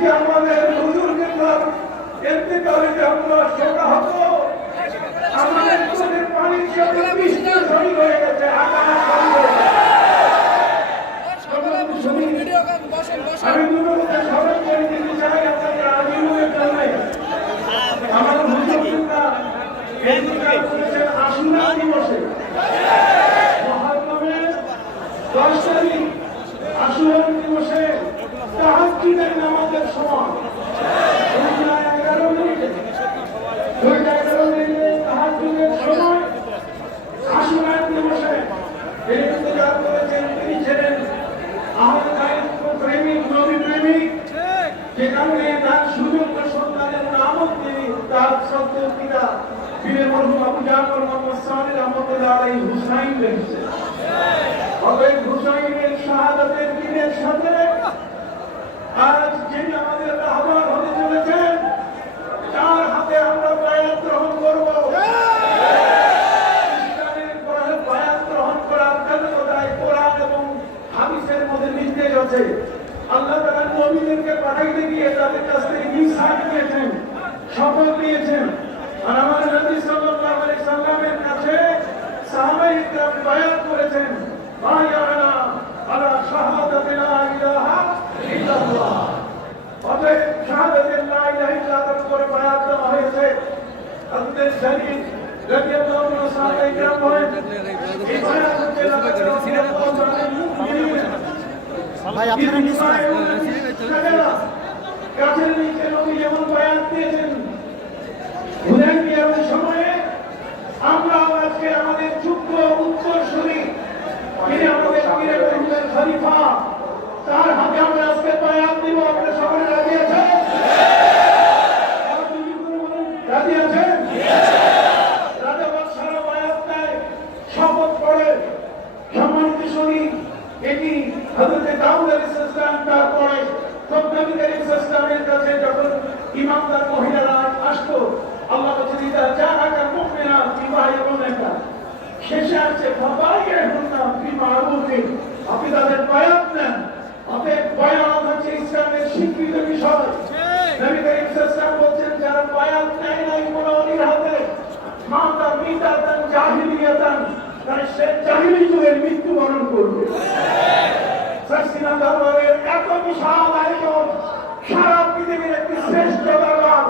যে আমাদের হুজুরকে তার ইন্তেকালে যে আমরা শোকাহত, আমাদের চোখের পানি সাথে বৃষ্টি ঝড়ি হয়ে গেছে, আকাশ ঝড়ি হয়ে গেছে। আমি দুটোকে স্মরণ করে দিতে চাই আপনাদের আজীবনের জন্য। আমার হুজুররা ইন্তেকাল করেছেন আশুরা দিবসে, মহররমের 10 তারিখ আশুরা দিবসে তাহাজ্জুদের নামাজের সময় 11 মিনিটে তাহাজ্জুদের সময় আশুরা দিবসে ইন্তেকাল করেছেন। তিনি ছিলেন আহলে হাদিস প্রেমিক, নবী প্রেমিক, যে কারণে তার সুযোগ্য সন্তানের নামও তিনি তার শ্রদ্ধেয় পিতা বীর মরহুম আবু জাফর মুহাম্মদ সানি রাহমাতুল্লাহ আলাইহি হুসাইন রেখেছেন। অতএব হুসাইনের শাহাদাতের দিনের সাথে আজ যিনি আমাদের রাহবার হতে চলেছেন, তার হাতে আমরা বায়াত গ্রহণ করব। ইসলামের বায়াত গ্রহণ করার কার্যকতায় কোরআন এবং হাদিসের মধ্যে নির্দেশ আছে। আল্লাহ তাআলা নবীদেরকে পাঠাইতে গিয়ে তাদের কাছ থেকে মিসাক নিয়েছেন, শপথ নিয়েছেন। আর আমার নবী সাল্লাল্লাহু আলাইহি সাল্লামের কাছে সাহাবায়ে কিরাম বায়াত করেছেন, বায়ানা আলা শাহাদাতি লা ইলাহা ইল্লাল্লাহ। অতএব শাহাদাতি লা ইলাহা ইল্লাল্লাহর উপরে বায়াত দেওয়া হয়েছে। হযরত জালিল রাদিয়াল্লাহু আনহু সাহাবায়ে কিরাম বলেন, এই বায়াত হচ্ছে ভাই আপনারা গাছের নিচে নবী যেমন বায়াত দিয়েছেন হুদায়বিয়ার সময়ে, আমরা আজকে আমাদের যোগ্য উত্তরসূরি তিনি আমাদের পীরের রহমতের খলিফা, তার হাতে আমরা আজকে বায়াত দিব। আপনারা সবাই রাজি আছেন? রাজি আছেন? রাজা বাদশাহরা বায়াত দেয়, শপথ করে। সম্মানিত শুনি, এটি হযরত দাউদ আলাইহিস সালাম, তারপরে নবী করিম সাল্লাল্লাহু আলাইহি কাছে যখন ইমানদার মহিলারা আসতো, আল্লাহ বলেছেন ইদা জাআকা মুমিনা বিমাইয়ুনাকা, শেষে আছে ফাবাইহুন্না বিমারুফিন, আপনি তাদের বায়াত নেন। অতএব বায়াত হচ্ছে ইসলামের স্বীকৃত বিষয়। নবী করিম সাল্লাল্লাহু আলাইহি বলছেন, যারা বায়াত নেয় নাই কোন অলির হাতে, মাতা মিতাতান জাহিলিয়াতান, তারা সে জাহিলি যুগের মৃত্যুবরণ করবে। সাসিনা দরবারের এত বিশাল আয়োজন, সারা পৃথিবীর একটি শ্রেষ্ঠ দরবার,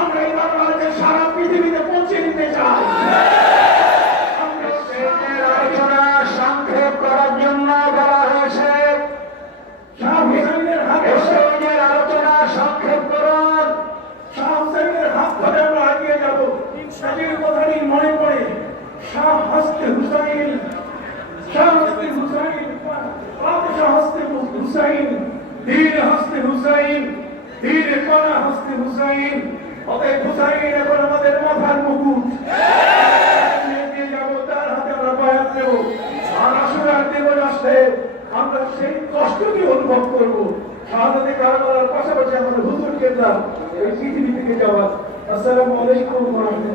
আমরা এই দরবারকে সারা পৃথিবীতে পৌঁছে দিতে চাই। আমরা সেই আলোচনা সংক্ষেপ করার জন্য বলা হয়েছে, শাহ হুসাইনের হাতে সেই আলোচনা সংক্ষেপ করুন। শাহ হুসাইনের হাত ধরে আমরা এগিয়ে যাব। সাজির কথাটি মনে পড়ে, শাহ হস্তে হুসাইন, শাহ হস্তে হুসাইন, বাদশাহ হস্তে হুসাইন, ধীর হস্তে হুসাইন, ধীর কণা হস্তে হুসাইন। অতএব হুসাইন এখন আমাদের মাথার মুকুট, এগিয়ে যাব, তার হাতে আমরা বায়াত দেব। আর আশুরার দিবস আসলে আমরা সেই কষ্টকে অনুভব করব। শাহাদাতে কারবালার পাশাপাশি আমাদের হুজুর কেবলা এই পৃথিবী থেকে যাওয়ার। আসসালামু আলাইকুম ওয়া রাহমাতুল্লাহ।